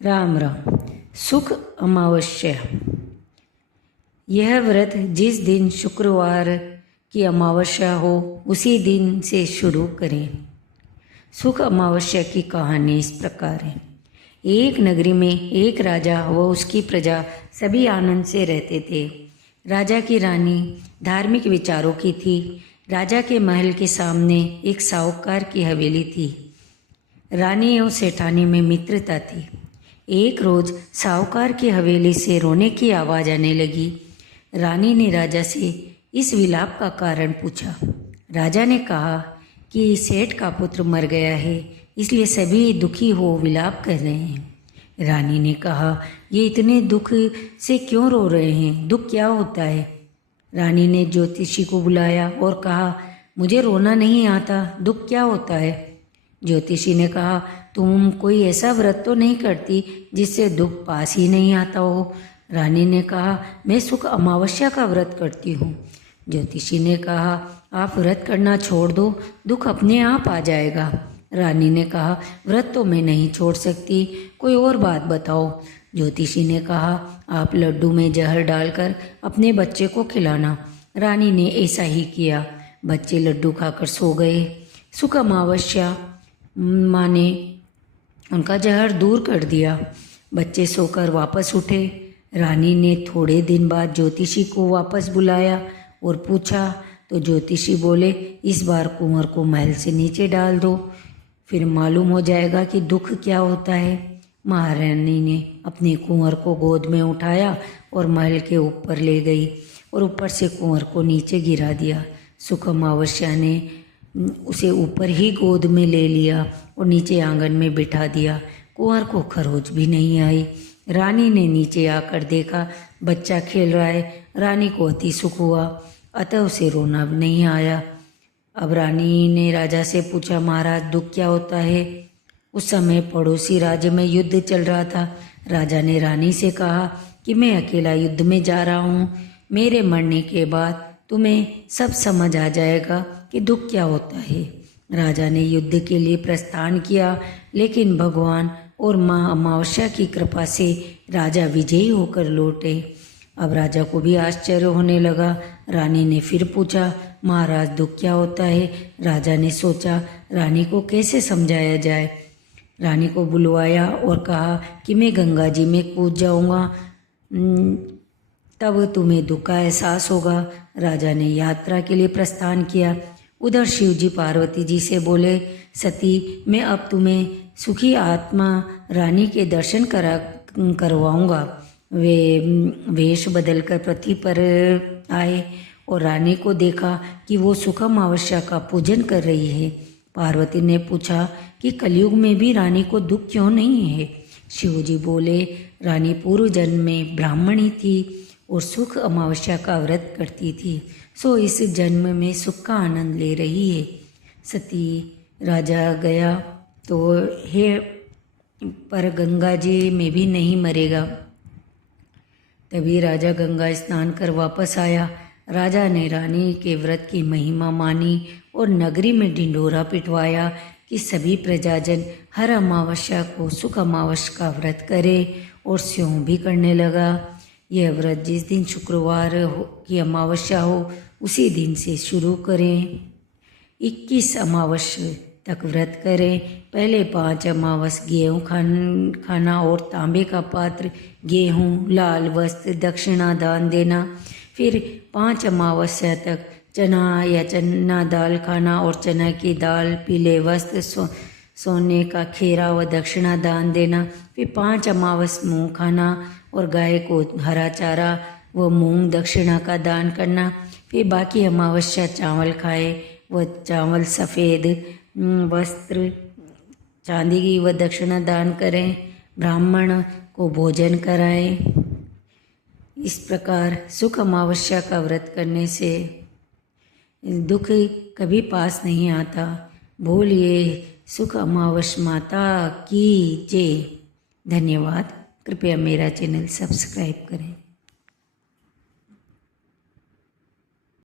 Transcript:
राम राम। सुख अमावस्या। यह व्रत जिस दिन शुक्रवार की अमावस्या हो उसी दिन से शुरू करें। सुख अमावस्या की कहानी इस प्रकार है। एक नगरी में एक राजा व उसकी प्रजा सभी आनंद से रहते थे। राजा की रानी धार्मिक विचारों की थी। राजा के महल के सामने एक साहूकार की हवेली थी। रानी एवं सेठानी में मित्रता थी। एक रोज साहूकार की हवेली से रोने की आवाज़ आने लगी। रानी ने राजा से इस विलाप का कारण पूछा। राजा ने कहा कि सेठ का पुत्र मर गया है, इसलिए सभी दुखी हो विलाप कर रहे हैं। रानी ने कहा, ये इतने दुख से क्यों रो रहे हैं? दुख क्या होता है? रानी ने ज्योतिषी को बुलाया और कहा, मुझे रोना नहीं आता, दुख क्या होता है? ज्योतिषी ने कहा, तुम कोई ऐसा व्रत तो नहीं करती जिससे दुख पास ही नहीं आता हो? रानी ने कहा, मैं सुख अमावस्या का व्रत करती हूँ। ज्योतिषी ने कहा, आप व्रत करना छोड़ दो, दुख अपने आप आ जाएगा। रानी ने कहा, व्रत तो मैं नहीं छोड़ सकती, कोई और बात बताओ। ज्योतिषी ने कहा, आप लड्डू में जहर डालकर अपने बच्चे को खिलाना। रानी ने ऐसा ही किया। बच्चे लड्डू खाकर सो गए। सुख अमावस्या माँ ने उनका जहर दूर कर दिया। बच्चे सोकर वापस उठे। रानी ने थोड़े दिन बाद ज्योतिषी को वापस बुलाया और पूछा तो ज्योतिषी बोले, इस बार कुंवर को महल से नीचे डाल दो, फिर मालूम हो जाएगा कि दुख क्या होता है। महारानी ने अपने कुंवर को गोद में उठाया और महल के ऊपर ले गई और ऊपर से कुंवर को नीचे गिरा दिया। सुख अमावस्या ने उसे ऊपर ही गोद में ले लिया और नीचे आंगन में बिठा दिया। कुंवर को खरोच भी नहीं आई। रानी ने नीचे आकर देखा बच्चा खेल रहा है। रानी को अति सुख हुआ, अतः उसे रोना भी नहीं आया। अब रानी ने राजा से पूछा, महाराज दुख क्या होता है? उस समय पड़ोसी राज्य में युद्ध चल रहा था। राजा ने रानी से कहा कि मैं अकेला युद्ध में जा रहा हूँ, मेरे मरने के बाद तुम्हें सब समझ आ जाएगा कि दुख क्या होता है। राजा ने युद्ध के लिए प्रस्थान किया, लेकिन भगवान और माँ अमावस्या की कृपा से राजा विजयी होकर लौटे। अब राजा को भी आश्चर्य होने लगा। रानी ने फिर पूछा, महाराज दुख क्या होता है? राजा ने सोचा रानी को कैसे समझाया जाए। रानी को बुलवाया और कहा कि मैं गंगा जी में कूद जाऊंगा, तब तुम्हें दुख का एहसास होगा। राजा ने यात्रा के लिए प्रस्थान किया। उधर शिव जी पार्वती जी से बोले, सती मैं अब तुम्हें सुखी आत्मा रानी के दर्शन करवाऊंगा। वे वेश बदलकर पृथ्वी पर आए और रानी को देखा कि वो सुख अमावस्या का पूजन कर रही है। पार्वती ने पूछा कि कलयुग में भी रानी को दुख क्यों नहीं है? शिव जी बोले, रानी पूर्व जन्म में ब्राह्मणी थी और सुख अमावस्या का व्रत करती थी, सो इस जन्म में सुख का आनंद ले रही है। सती राजा गया तो हे पर गंगा जी में भी नहीं मरेगा। तभी राजा गंगा स्नान कर वापस आया। राजा ने रानी के व्रत की महिमा मानी और नगरी में ढिंढोरा पिटवाया कि सभी प्रजाजन हर अमावस्या को सुख अमावस्या का व्रत करे और स्यों भी करने लगा। यह व्रत जिस दिन शुक्रवार की अमावस्या हो उसी दिन से शुरू करें। 21 अमावस्या तक व्रत करें। पहले 5 अमावस गेहूँ खाना और तांबे का पात्र, गेहूँ, लाल वस्त्र, दक्षिणा दान देना। फिर 5 अमावस्या तक चना या चना दाल खाना और चना की दाल, पीले वस्त्र, सोने का खेरा व दक्षिणा दान देना। फिर 5 अमावस मूँग खाना और गाय को हरा चारा व मूँग दक्षिणा का दान करना। फिर बाकी अमावस्या चावल खाए व चावल, सफ़ेद वस्त्र, चांदी की व दक्षिणा दान करें। ब्राह्मण को भोजन कराएं। इस प्रकार सुख अमावस्या का व्रत करने से दुख कभी पास नहीं आता। बोलिए सुख अमावस्या माता की जय। धन्यवाद। कृपया मेरा चैनल सब्सक्राइब करें।